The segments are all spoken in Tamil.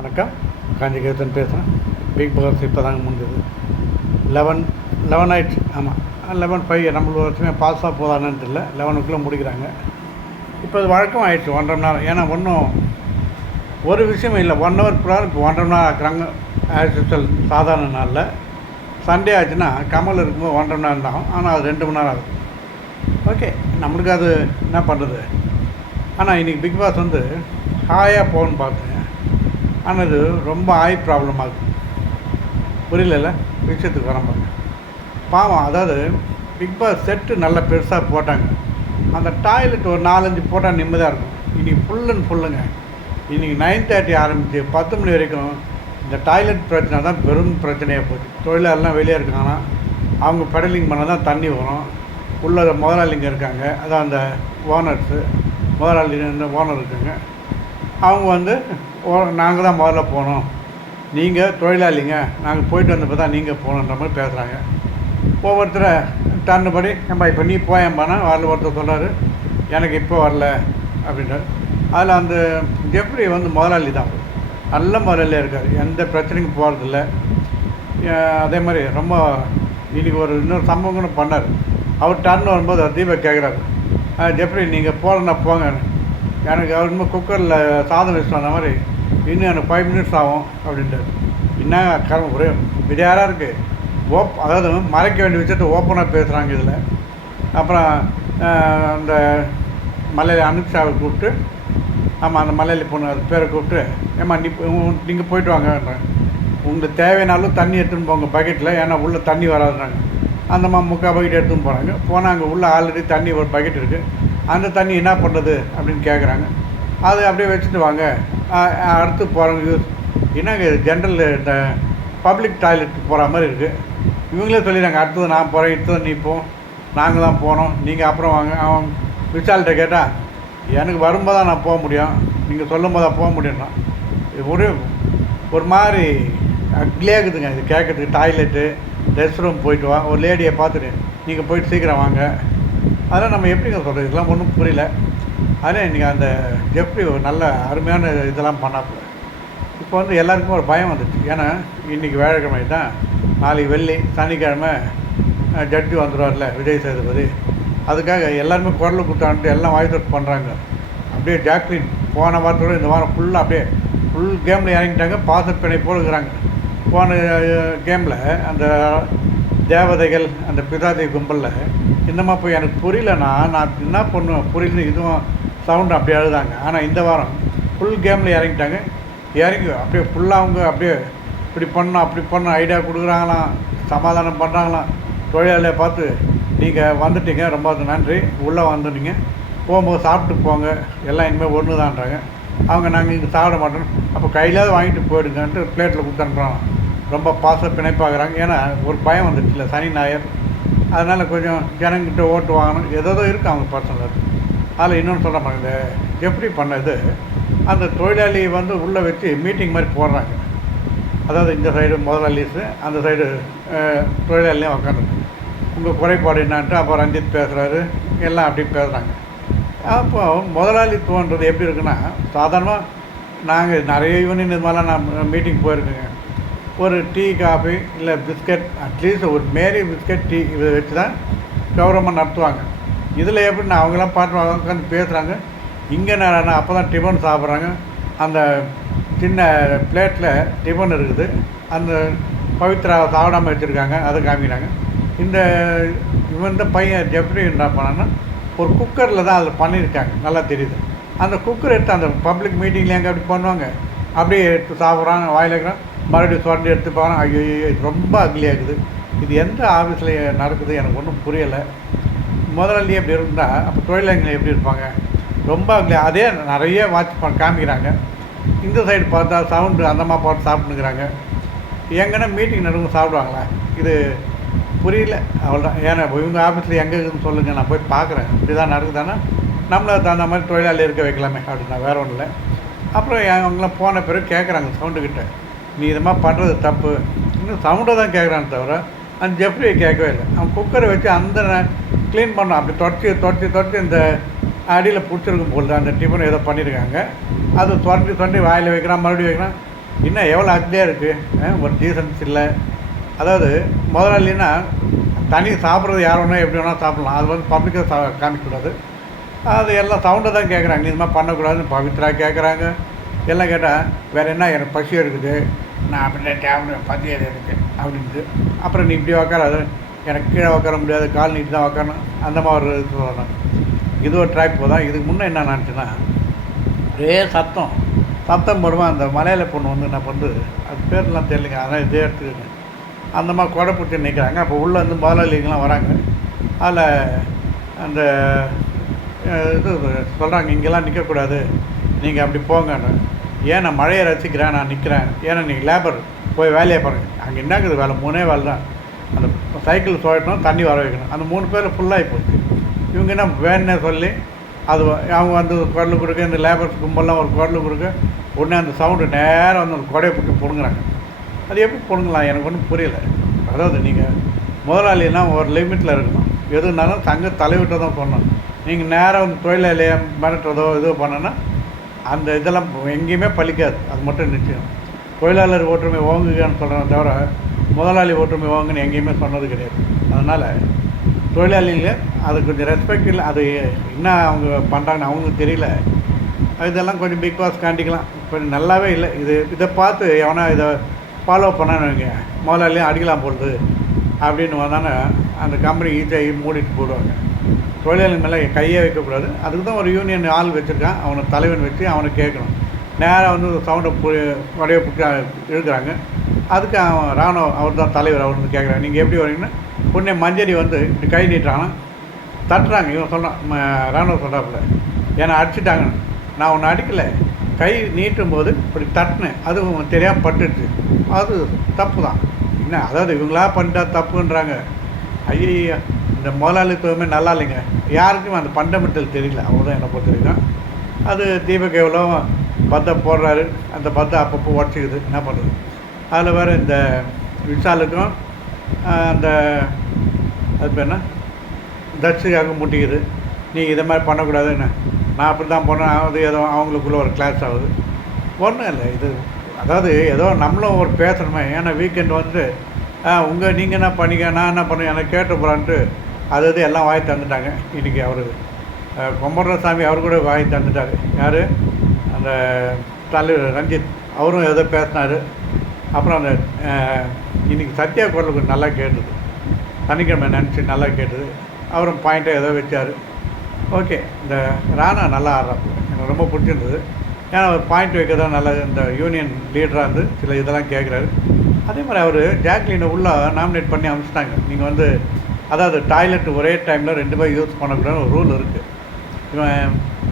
வணக்கம். காஞ்சிகேதன் பேசுகிறேன் பிக் பாஸ் இப்போ தாங்க முடிஞ்சது லெவன் லெவன் ஆயிடுச்சு ஆமாம் லெவன் ஃபைவ் நம்மளுக்கு வருஷமே பாஸாக போதான்னு தெரியல. லெவனுக்குள்ளே முடிக்கிறாங்க. இப்போ அது வழக்கம் ஆயிடுச்சு ஒன்றரை மணி நேரம். ஏன்னா ஒன்றும் ஒரு விஷயம் இல்லை. ஒன் ஹவர் ப்ரார் இப்போ ஒன்றரை மணி நேரம் ஆக்குறாங்க ஆக்சுவல் சாதாரண நாளில். சண்டே ஆச்சுன்னா கமல் இருக்கும்போது ஒன்றரை மணி நேரம் ஆகும் ஆனால் அது ரெண்டு மணி நேரம் ஆகுது. ஓகே நம்மளுக்கு அது என்ன பண்ணுறது ஆனால் இன்றைக்கி பிக் பாஸ் வந்து ஹாயாக போகணுன்னு பார்த்தேன். ஆனால் இது ரொம்ப ஆய் ப்ராப்ளம் ஆகுது. புரியலல்ல விஷயத்துக்கு வர பாருங்க பாவம் அதாவது பிக் பாஸ் செட்டு நல்லா பெருசாக போட்டாங்க. அந்த டாய்லெட் ஒரு நாலஞ்சு போட்டால் நிம்மதியாக இருக்கும். இன்றைக்கி ஃபுல் அண்ட் ஃபுல்லுங்க இன்றைக்கி நைன் தேர்ட்டி ஆரம்பித்து பத்து மணி வரைக்கும் இந்த டாய்லெட் பிரச்சனை தான் பெரும் பிரச்சனையாக போச்சு. தொழிலாளர்லாம் வெளியே இருக்காங்கன்னா அவங்க பெடலிங் பண்ணால் தான் தண்ணி வரும். உள்ள முதலாளிங்க இருக்காங்க. அதான் அந்த ஓனர்ஸு முதலாளி இந்த ஓனர் இருக்காங்க. அவங்க வந்து நாங்கள் தான் முதல்ல போனோம். நீங்கள் தொழிலாளிங்க நாங்கள் போயிட்டு வந்தப்போ தான் நீங்கள் போகணுன்ற மாதிரி பேசுகிறாங்க ஒவ்வொருத்தரை தன்னுபடி நம்ம இப்போ நீ போயம்பானா வரல ஒருத்தர் சொல்கிறாரு எனக்கு இப்போ வரல அப்படின்றார். அதில் அந்த ஜெப்ரி வந்து முதலாளி தான். நல்ல முதலாளியாக இருக்கார். எந்த பிரச்சனைக்கும் போகிறதில்ல அதே மாதிரி ரொம்ப இன்றைக்கி ஒரு இன்னொரு சம்பவம் கூட பண்ணார். அவர் டர்ன் வரும்போது அவர் தீபக் கேட்குறாரு ஜெப்ரி நீங்கள் போகலன்னா போங்க. எனக்கு அவர் இன்னும் குக்கரில் சாதம் வச்சுட்டு வந்த மாதிரி இன்னும் எனக்கு ஃபைவ் மினிட்ஸ் ஆகும் அப்படின்ட்டு என்ன கரம் ஒரே விடையாராக இருக்குது ஓப் அதாவது மறைக்க வேண்டிய விஷயத்தை ஓப்பனாக பேசுகிறாங்க இதில். அப்புறம் அந்த மலையில் அனுப்ஷாவை கூப்பிட்டு ஆமாம் அந்த மலையில் பொண்ணு அது பேரை கூப்பிட்டு ஏம்மா நீ நீங்கள் போயிட்டு வாங்கன்றாங்க. உங்களுக்கு தேவையானாலும் தண்ணி எடுத்துன்னு போங்க பக்கெட்டில் ஏன்னா உள்ளே தண்ணி வராதுனாங்க அந்த மா முக்கால் பக்கெட் எடுத்துன்னு போகிறாங்க போனால் அங்கே உள்ளே ஆல்ரெடி தண்ணி ஒரு பக்கெட் இருக்குது அந்த தண்ணி என்ன பண்ணுறது அப்படின்னு கேட்குறாங்க அது அப்படியே வச்சுட்டு வாங்க. அடுத்து போகிறவங்க யூஸ் என்னங்க ஜென்ரல் இந்த பப்ளிக் டாய்லெட் போகிற மாதிரி இருக்குது இவங்களே சொல்லிடுறாங்க அடுத்தது நான் போகிறேன் அடுத்தது நீ போ நாங்கள் தான் போனோம் நீங்கள் அப்புறம் வாங்க. அவன் விசால்கிட்ட கேட்டால் எனக்கு வரும்போது தான் நான் போக முடியும் நீங்கள் சொல்லும் போது தான் போக முடியும்னா. ஒரு ஒரு மாதிரி அக்லியாக இருக்குதுங்க இது கேட்குறதுக்கு டாய்லெட்டு ரெஸ்ட் ரூம் போயிட்டு வா ஒரு லேடியை பார்த்துட்டு நீங்கள் போயிட்டு சீக்கிரம் வாங்க. அதெல்லாம் நம்ம எப்படிங்க சொல்கிறது இதெல்லாம் ஒன்றும் புரியல. அதே இன்றைக்கி அந்த ஜெப்ரி ஒரு நல்ல அருமையான இதெல்லாம் பண்ணாப்புல. இப்போ வந்து எல்லாருக்கும் ஒரு பயம் வந்துச்சு. ஏன்னா இன்றைக்கி வேலைக்கிழமை தான் நாளைக்கு வெள்ளி சனிக்கிழமை ஜட்ஜி வந்துடுவார்ல விஜய் சேதுபதி. அதுக்காக எல்லாருமே குரல் கொடுத்தான்ட்டு எல்லாம் வாய் தொட்டு பண்ணுறாங்க அப்படியே ஜாக்லின் போன வாரத்தோட இந்த வாரம் ஃபுல்லாக அப்படியே ஃபுல் கேமில் இறங்கிட்டாங்க. பாசப் பிணை போல் இருக்கிறாங்க. போன கேமில் அந்த தேவதைகள் அந்த பிதாதை கும்பலில் இன்னமா போய் எனக்கு புரியலன்னா நான் என்ன பண்ணுவேன்? புரியலன்னு இதுவும் சவுண்டு அப்படியே அழுதாங்க. ஆனால் இந்த வாரம் ஃபுல் கேமில் இறங்கிட்டாங்க. இறங்கி அப்படியே ஃபுல்லாக அவங்க அப்படியே இப்படி பண்ணோம் அப்படி பண்ணோம் ஐடியா கொடுக்குறாங்களாம் சமாதானம் பண்ணுறாங்களாம் தொழிலாளியை பார்த்து நீங்கள் வந்துட்டீங்க ரொம்ப நன்றி. உள்ளே வந்துட்டீங்க. போகும்போது சாப்பிட்டு போங்க. எல்லாம் இனிமேல் ஒன்று தான்றாங்க அவங்க நாங்கள் இங்கே சாப்பிட மாட்டோம். அப்போ கையிலாவது வாங்கிட்டு போயிடுங்கன்ட்டு பிளேட்டில் கொடுத்து அனுப்புகிறாங்க ரொம்ப பாச பிணைப்பாகிறாங்க ஏன்னா ஒரு பயம் வந்துடுச்சுல சனி ஞாயிறு. அதனால் கொஞ்சம் ஜனங்கிட்ட ஓட்டு வாங்கணும். ஏதோ இருக்குது அவங்க பர்சனல் அதில் இன்னொன்று சொல்ல மாட்டேங்க எப்படி பண்ணது? அந்த தொழிலாளி வந்து உள்ளே வச்சு மீட்டிங் மாதிரி போடுறாங்க. அதாவது இந்த சைடு முதலாளிஸு அந்த சைடு தொழிலாளியும் உட்காந்துருக்கு உங்கள் குறைபாடு என்னான்ட்டு அப்போ ரஞ்சித் பேசுகிறாரு எல்லாம் அப்படி பேசுகிறாங்க அப்போ முதலாளித்துவன்றது எப்படி இருக்குன்னா சாதாரணமாக நாங்கள் நிறைய யூனியன் இது மாதிரிலாம் நான் மீட்டிங் போயிருக்கேங்க. ஒரு டீ காஃபி இல்லை பிஸ்கட் அட்லீஸ்ட் ஒரு மேரி பிஸ்கட் டீ இதை வச்சு தான் கௌரவமாக நடத்துவாங்க. இதில் எப்படின்னா அவங்களாம் பாட்டு உட்காந்து பேசுகிறாங்க இங்கே நான் அப்போ தான் டிஃபன் சாப்பிட்றாங்க. அந்த சின்ன பிளேட்டில் டிஃபன் இருக்குது. அந்த பவித்ரா சாப்பிடாமல் வச்சுருக்காங்க அதை காமிக்கிறாங்க. இந்த இவன் இந்த பையன் ஜெப்ரி என்ன பண்ணான்னா ஒரு குக்கரில் தான் அதில் பண்ணியிருக்காங்க. நல்லா தெரியுது. அந்த குக்கர் எடுத்து அந்த பப்ளிக் மீட்டிங்கில் எங்கே அப்படி பண்ணுவாங்க? அப்படியே எடுத்து சாப்பிட்றாங்க வாயில் இருக்கிறான் மறுபடியும் சுரண்டி எடுத்து போகிறான் ஐயோ ரொம்ப அக்லியாக இருக்குது இது எந்த ஆஃபீஸில் நடக்குது? எனக்கு ஒன்றும் புரியலை. முதலாளி எப்படி இருந்தால் அப்போ தொழிலாளிகள் எப்படி இருப்பாங்க? ரொம்ப அவங்களே அதே நிறைய வாட்ச் பண்ண காமிக்கிறாங்க. இந்த சைடு பார்த்தா சவுண்டு அந்தமாக பார்த்து சாப்பிட்டுக்கிறாங்க எங்கன்னா மீட்டிங் நடக்கும் சாப்பிடுவாங்களா? இது புரியல. அவ்வளோதான் ஏன்னா இவங்க ஆஃபீஸில் எங்கே இருக்குதுன்னு சொல்லுங்கள் நான் போய் பார்க்குறேன். இப்படி தான் நடக்குதானா நம்மளை தகுந்த மாதிரி தொழிலாளி இருக்க வைக்கலாமே அப்படின்னா வேறு ஒன்றும் இல்லை. அப்புறம் அவங்களாம் போன பிறகு கேட்குறாங்க சவுண்டுக்கிட்ட நீ இது மாதிரி பண்ணுறது தப்பு. இன்னும் சவுண்டை தான் கேட்குறான்னு தவிர அந்த ஜெஃப்ரியை கேட்கவே இல்லை. அவன் குக்கரை வச்சு அந்த க்ளீன் பண்ணோம். அப்படி தொடச்சி தொடச்சி தொடச்சி இந்த அடியில் பிடிச்சிருக்கும் போல் அந்த டிஃபன் ஏதோ பண்ணியிருக்காங்க. அது சுரண்டி சுரண்டி வாயில் வைக்கிறான் மறுபடியும் வைக்கிறான் இன்னும் எவ்வளோ அக்லியாக இருக்குது ஒரு டீசன்ஸ் இல்லை. அதாவது முதலாளின்னா தனி சாப்பிட்றது யார் வேணால் எப்படி வேணால் சாப்பிட்லாம். அது வந்து பப்ளிக்காக சா காமிக்கக்கூடாது. அது எல்லாம் சவுண்டை தான் கேட்குறாங்க. இது மாதிரி பண்ணக்கூடாதுன்னு பவித்ரா கேட்குறாங்க. எல்லாம் கேட்டால் வேறு என்ன எனக்கு பசி இருக்குது நான் அப்படியே டேப்லெட் பசி எது இருக்குது அப்படின்ட்டு அப்புறம் நீ இப்படி உக்காராது எனக்கு கீழே உட்கார முடியாது கால் நீட்டு தான் உட்காரணும் அந்த மாதிரி ஒரு இது சொல்லணும் இது ஒரு ட்ராக் போதான் இதுக்கு முன்னே என்ன நினச்சுன்னா ஒரே சத்தம். சத்தம் போடுவேன் அந்த மலையாள பொண்ணு வந்து என்ன பண்ணுது அது பேர்லாம் தெரியலங்க. அதான் இதே எடுத்துக்கங்க. அந்த மாதிரி கொடை பிடிச்சி நிற்கிறாங்க அப்போ உள்ளே வந்து முதலாளிங்களாம் வராங்க. அதில் அந்த இது சொல்கிறாங்க இங்கெல்லாம் நிற்கக்கூடாது நீங்கள் அப்படி போங்கன்னு. ஏன் நான் மழையை ரசிக்கிறேன் நான் நிற்கிறேன் ஏன்னா நீங்கள் லேபர் போய் வேலையை பாருங்கள் அங்கே என்னங்குது வேலை? மூணே வேலை தான் அந்த சைக்கிள் சுழட்டணும் தண்ணி வர வைக்கணும். அந்த மூணு பேர் ஃபுல்லாகி போச்சு. இவங்க என்ன வேணுன்னே சொல்லி அது அவங்க வந்து குரல் கொடுக்க இந்த லேபர்ஸ் கும்பல்லாம் ஒரு குரல் கொடுக்க உடனே அந்த சவுண்டு நேராக வந்து ஒரு கொடையை பிடிச்சி பிடுங்குறாங்க. அது எப்படி பிடுங்கலாம்? எனக்கு ஒன்றும் புரியல. அதாவது நீங்கள் முதலாளினா ஒரு லிமிட்டில் இருக்கணும். எதுனாலும் தங்க தலைவிட்ட தான் பண்ணணும் நீங்கள் நேராக வந்து தொழிலாளியை மிரட்டுறதோ இதோ பண்ணோன்னா அந்த இதெல்லாம் எங்கேயுமே பலிக்காது அது மட்டும் நிச்சயம். தொழிலாளர் ஒற்றுமை ஓங்குகன்னு சொல்கிறேன் தவிர முதலாளி ஒற்றுமை வாங்கன்னு எங்கேயுமே சொன்னது கிடையாது. அதனால் தொழிலாளிகளே அது கொஞ்சம் ரெஸ்பெக்ட் இல்லை அது என்ன அவங்க பண்ணுறாங்கன்னு அவங்களுக்கு தெரியல. இதெல்லாம் கொஞ்சம் பிக் பாஸ் காண்டிக்கலாம் கொஞ்சம் நல்லாவே இல்லை. இது இதை பார்த்து எவனா இதை ஃபாலோ பண்ணான்னு வைங்க. முதலாளியும் அடிக்கலாம் போடுது அப்படின்னு வந்தானே அந்த கம்பெனி ஈஸியாக மூடிட்டு போடுவாங்க. தொழிலாளி மேலே கையே வைக்கக்கூடாது. அதுக்கு தான் ஒரு யூனியன் ஆள் வச்சுருக்கான். அவனை தலைவன் வச்சு அவனை கேட்கணும். நேராக வந்து சவுண்டை வடைய இருக்கிறாங்க இழுக்கிறாங்க. அதுக்கு அவன் ராணுவ அவர் தான் தலைவர் அவர் வந்து கேட்குறாங்க நீங்கள் எப்படி வரீங்கன்னா உடனே மஞ்சரி வந்து இப்படி கை நீட்டுறாங்கன்னா தட்டுறாங்க. இவன் சொல்கிறான் ராணுவ சொல்கிறாப்புல ஏன்னா அடிச்சிட்டாங்கன்னு. நான் உன்னை அடிக்கலை. கை நீட்டும் போது இப்படி தட்டினேன். அதுவும் தெரியாமல் பட்டுடுச்சு. அது தப்பு தான் என்ன அதாவது இவங்களா பண்ணிட்டா தப்புன்றாங்க. ஐயா இந்த முதலாளித்துவமே நல்லா இல்லைங்க. யாருக்கும் அந்த பண்டமெண்டல் தெரியல. அவ்வளோதான் என்னை பொறுத்த வரைக்கும். அது தீபக் எவ்வளோ பத்தை போடுறாரு. அந்த பத்தை அப்பப்போ உடச்சிக்குது. என்ன பண்ணுறது? அதில் வேறு இந்த விஷாலுக்கும் அந்த அது பேர் என்ன? தட்சிக்காக முட்டிக்குது. நீ இதை மாதிரி பண்ணக்கூடாதுன்னு நான் அப்படி தான் போனேன் அது ஏதோ அவங்களுக்குள்ள ஒரு கிளாஸ் ஆகுது. ஒன்றும் இல்லை. இது அதாவது ஏதோ நம்மளும் ஒரு பேசணுமே. ஏன்னா வீக்கெண்ட் வந்து உங்கள் நீங்கள் என்ன பண்ணீங்க? நான் என்ன பண்ணுவேன் எனக்கு கேட்டு போகிறான்ட்டு அது அது எல்லாம் வாய் தந்துட்டாங்க. இன்றைக்கி அவர் கொம்பரசாமி அவர் கூட வாய் தந்துட்டார். யார்? அந்த தலைவர் ரஞ்சித் அவரும் ஏதோ பேசினார். அப்புறம் அந்த இன்றைக்கி சத்யா குரல் கொஞ்சம் நல்லா கேட்டது. சனிக்கிழமை நினச்சி நல்லா கேட்டது. அவரும் பாயிண்ட்டாக ஏதோ வச்சார். ஓகே இந்த ராணா நல்லா ஆடுறாப்புல. எனக்கு ரொம்ப பிடிச்சிருந்தது. ஏன்னா அவர் பாயிண்ட் வைக்க தான் நல்லா இந்த யூனியன் லீடராக இருந்து சில இதெல்லாம் கேட்குறாரு அதே மாதிரி அவர் ஜாக்லினை உள்ளே நாமினேட் பண்ணி அனுப்பிச்சிட்டாங்க நீங்கள் வந்து அதாவது டாய்லெட் ஒரே டைமில் ரெண்டு பேர் யூஸ் பண்ணக்கூடாது ஒரு ரூல் இருக்குது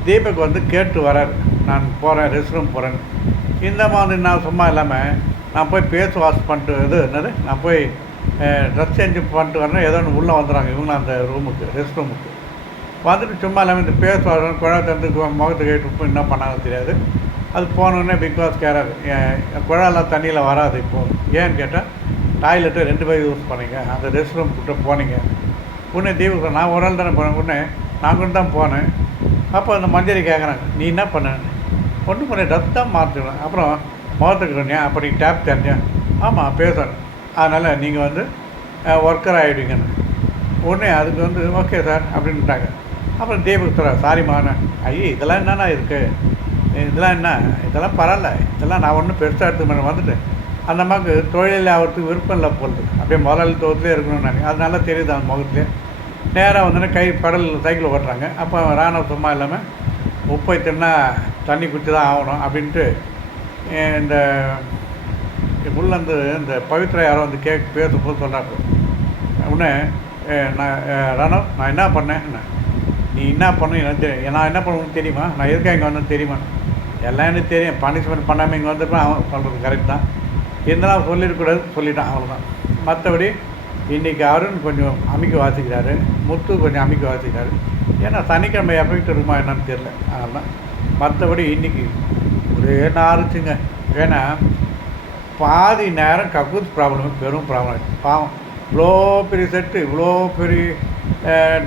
தீபக் வந்து கேட்டு வரார். நான் போகிறேன் ரெஸ்ட் ரூம் போகிறேன்னு இந்த மாதிரி நான் சும்மா இல்லாமல் நான் போய் பேஸ் வாஷ் பண்ணிட்டு இது என்னது? நான் போய் ட்ரெஸ் சேஞ்ச் பண்ணிட்டு வரேன் ஏதோ ஒன்று உள்ளே வந்துடுறாங்க இவங்களும் அந்த ரூமுக்கு ரெஸ்ட் ரூமுக்கு வந்துட்டு சும்மா இல்லாமல் இந்த பேஸ் வாஷ் குழா தந்து முகத்து கேட்டு என்ன பண்ணாங்க தெரியாது. அது போனோடனே பிக் பாஸ் கேரார் குழாலாம் தண்ணியில் வராது இப்போது ஏன்னு கேட்டால் டாய்லெட்டு ரெண்டு பேர் யூஸ் பண்ணிங்க. அந்த ரெஸ்ட் ரூம் கிட்ட போனீங்க. உடனே தீபக் நான் ஒரு ஆள் தானே போனேன். உடனே நாங்களும் தான் போனேன். அப்போ அந்த மஞ்சரி கேட்குறாங்க நீ என்ன பண்ண? ஒன்றும் பண்ணி டத்தாக தான் மாற்றிடுவேன் அப்புறம் முகத்துக்கு சொன்னியா அப்போ நீ டேப் தெரிஞ்சியா ஆமாம் பேசுகிறேன் அதனால் நீங்கள் வந்து ஒர்க்கர் ஆகிடுவீங்கன்னு உடனே அதுக்கு வந்து ஓகே சார் அப்படின்ட்டாங்க. அப்புறம் தீபக் சார் சாரிம்மா ஐயே இதெல்லாம் என்னண்ணா இருக்குது இதெல்லாம் என்ன? இதெல்லாம் பரவாயில்ல. இதெல்லாம் நான் ஒன்றும் பெருசாக எடுத்து வந்துட்டு அந்த அம்மாவுக்கு தொழிலில் ஆகிறதுக்கு விருப்பம் இல்லை போகிறது அப்படியே முதலாளி தோத்துலேயே இருக்கணும் நான் அது நல்லா தெரியுது அந்த முகத்துலேயே நேராக வந்தோடனே கை கடல் சைக்கிள் ஓட்டுறாங்க. அப்போ ராணுவ சும்மா இல்லாமல் உப்பை தின்னா தண்ணி குடிச்சு தான் ஆகணும் அப்படின்ட்டு இந்த உள்ளேருந்து இந்த பவித்ரா யாரோ வந்து கேக் பேசும்போது சொல்கிறாங்க உடனே நான் அஹ் ராணவ் நான் என்ன பண்ணேன்? நீ என்ன பண்ணு எனக்கு தெரியும் நான் என்ன பண்ணுவேன்னு தெரியுமா? நான் எதுக்காக இங்கே வந்தேன் தெரியுமா? எல்லாம் எனக்கு தெரியும். பனிஷ்மெண்ட் பண்ணாமல் இங்கே வந்திருப்பேன் அவன் சொல்கிறது கரெக்ட் தான். இருந்தாலும் சொல்லிடக்கூடாது சொல்லிட்டான். அவ்வளோதான் மற்றபடி இன்றைக்கி அருண் கொஞ்சம் அமைக்க வாசிக்கிறாரு முத்து கொஞ்சம் அமைக்க வாசிக்கிறாரு. ஏன்னா சனிக்கிழமை எஃபெக்ட் இருக்குமா என்னன்னு தெரியல. அதெல்லாம் மற்றபடி இன்றைக்கி ஒரே நாரிச்சுங்க ஏன்னா பாதி நேரம் கக்கூஸ் ப்ராப்ளம் பெரும் ப்ராப்ளம் பாவம் இவ்வளோ பெரிய செட்டு இவ்வளோ பெரிய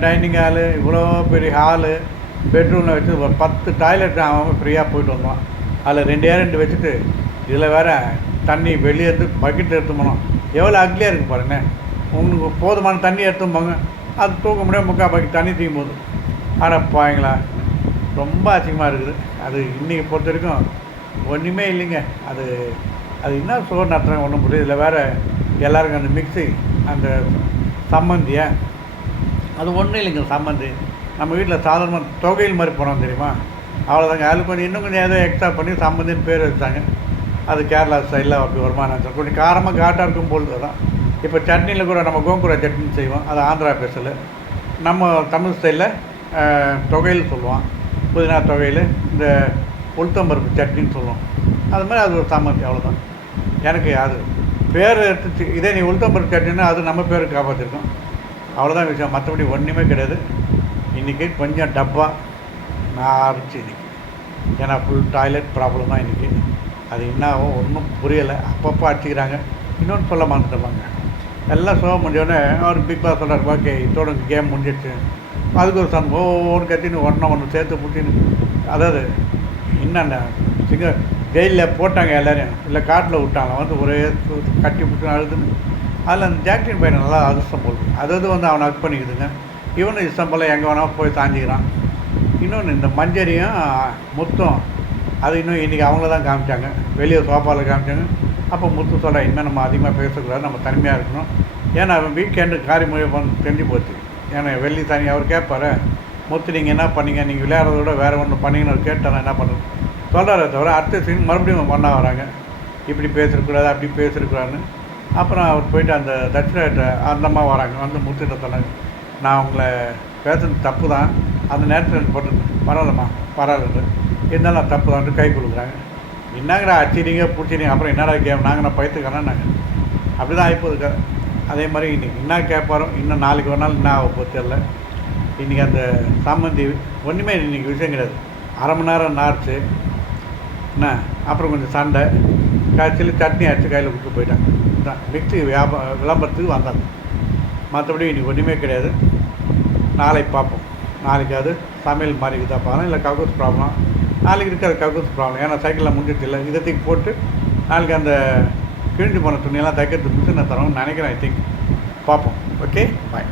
டைனிங் ஹாலு இவ்வளோ பெரிய ஹாலு பெட்ரூமில் வச்சு ஒரு பத்து டாய்லெட் அவன் ஃப்ரீயாக போயிட்டு வந்தோம். அதில் ரெண்டே ரெண்டு வச்சுட்டு இதில் வேற தண்ணி வெளியே எடுத்து பக்கெட் எடுத்து போனோம். எவ்வளோ அக்லியாக இருக்குது பாருங்கள் உங்களுக்கு போதுமான தண்ணி எடுத்து போங்க. அது தூக்க முடியாது முக்கால் பாக்கி தண்ணி தூக்கும் போது. ஆனால் ரொம்ப அசிங்கமாக இருக்குது. அது இன்றைக்கி பொறுத்த வரைக்கும் ஒன்றுமே இல்லைங்க. அது அது என்ன சோறு நடத்துகிறாங்க ஒன்றும் புரியல. இதில் வேறு எல்லாருக்கும் அந்த மிக்ஸி அந்த சம்மந்தியை அது ஒன்றும் இல்லைங்க சம்மந்தி. நம்ம வீட்டில் சாதாரணமாக தொகையில் மாதிரி போனோம் தெரியுமா? அவ்வளோதாங்க அதில் கொஞ்சம் இன்னும் கொஞ்சம் ஏதோ எக்ஸ்ட்ரா பண்ணி சம்மந்தின்னு பேர் வச்சாங்க. அது கேரளா ஸ்டைலில் அப்படி வருமானம் கொஞ்சம் காரமாக காட்டாக இருக்கும் பொழுது தான் இப்போ சட்னியில் கூட நம்ம கோங்குரா சட்னி செய்வோம் அது ஆந்திரா ஸ்பெஷலு நம்ம தமிழ் ஸ்டைலில் தொகையில் சொல்லுவோம் புதினா தொகையில் இந்த உளுத்தம்பருப்பு சட்னின்னு சொல்லுவோம். அது மாதிரி அது ஒரு சாமர்த்தி அவ்வளோதான் எனக்கு அது பேர் எடுத்து இதே நீ உளுத்தம்பருப்பு சட்னின்னா அது நம்ம பேருக்கு காப்பாற்றிருக்கோம் அவ்வளோதான் விஷயம் மற்றபடி ஒன்றுமே கிடையாது. இன்றைக்கி கொஞ்சம் டப்பா நான் ஆரம்பிச்சு இன்றைக்கி ஏன்னா ஃபுல் டாய்லெட் ப்ராப்ளம் தான் இன்றைக்கி அது என்னாகும் ஒன்றும் புரியலை. அப்பப்போ அடிச்சுக்கிறாங்க. இன்னொன்று சொல்ல மறந்துட்டோம்பாங்க எல்லாம் ஷோ முடிஞ்சோடனே அவர் பிக் பாஸ் சொல்கிறார் ஓகே இதோட கேம் முடிஞ்சிடுச்சு. அதுக்கு ஒரு சன் ஒவ்வொரு கத்தின்னு ஒன்றா ஒன்று சேர்த்து முட்டின்னு அதாவது என்னென்ன சிங்க ஜெயிலில் போட்டாங்க எல்லோரையும் இல்லை காட்டில் விட்டாங்க வந்து ஒரே கட்டி பிடிச்சி அழுதுன்னு. அதில் அந்த ஜாக்டின் பையனை நல்லா அதிர்ஷ்டம் போகுது அது வந்து அவனை அக் பண்ணிக்குதுங்க. இவனும் இஷ்டம் போல் எங்கே வேணால் போய் தாஞ்சிக்கிறான் இன்னொன்று இந்த மஞ்சரியும் முத்தம் அது இன்னும் இன்றைக்கி அவங்கள தான் காமிச்சாங்க. வெளியே சோஃபாவில் காமிச்சாங்க. அப்போ முத்து சொல்ல இனிமேல் நம்ம அதிகமாக பேசக்கூடாது நம்ம தனிமையாக இருக்கணும். ஏன்னா அவன் வீக்கெண்டு காரியமொழி வந்து தெரிஞ்சு போச்சு. ஏன்னா வெள்ளி தனி அவர் கேட்பாரு முத்து நீங்கள் என்ன பண்ணீங்க? நீங்கள் விளையாடுறத விட வேறு ஒன்று பண்ணீங்கன்னு அவர் கேட்டால் என்ன பண்ணுறது சொல்கிறாரே தவிர அடுத்த சீன் மறுபடியும் பண்ண வராங்க. இப்படி பேசிருக்கூடாது அப்படி பேசக்கூடாதுன்னு. அப்புறம் அவர் போயிட்டு அந்த தட்சிணகிட்ட அந்த வராங்க. வந்து முத்துட்ட சொன்னாங்க நான் உங்களை பேசுறது தப்பு தான் அந்த நேரத்தில் போட்டு பரவாயில்லம்மா பரவாயில்ல. இருந்தாலும் தப்பு தான் கை கொடுக்குறாங்க. என்னங்கடா அடிச்சிட்டீங்க பிடிச்சிட்டீங்க அப்புறம் என்னடா கேம்? நாங்கள் நான் பயத்துக்கிறேன் நாங்கள் அப்படி தான் ஆகிப்போகுது அதே மாதிரி இன்றைக்கி என்ன கேட்பாரோ இன்னும் நாளைக்கு ஒரு நாள் என்ன ஆக போச்சு தெரில இன்றைக்கி அந்த சாமந்தி ஒன்றுமே இன்றைக்கி விஷயம் கிடையாது. அரை மணி நேரம் நார்ச்சு என்ன? அப்புறம் கொஞ்சம் சண்டை. கடைசியில் சட்னி அடிச்சு கையில் கொடுத்து போயிட்டாங்க. இதுதான் மிக்ஸி வியாபாரம் விளம்பரத்துக்கு வந்தாங்க. மற்றபடி இன்றைக்கி ஒன்றுமே கிடையாது. நாளைக்கு பார்ப்போம். நாளைக்கு அது சமையல் மாதிரி தான் பார்க்கலாம். இல்லை கக்கூஸ் ப்ராப்ளம். நாளைக்கு இருக்கிற கக்கூஸ் ப்ராப்ளம் ஏன்னா சைக்கிளில் முடிஞ்சிச்சு இல்லை இதை தூக்கி போட்டு நாளைக்கு அந்த கிழிஞ்சு போன துணியெல்லாம் தைக்கிறதுக்கு நான் தரோம்னு நினைக்கிறேன் ஐ திங்க் பார்ப்போம். Okay bye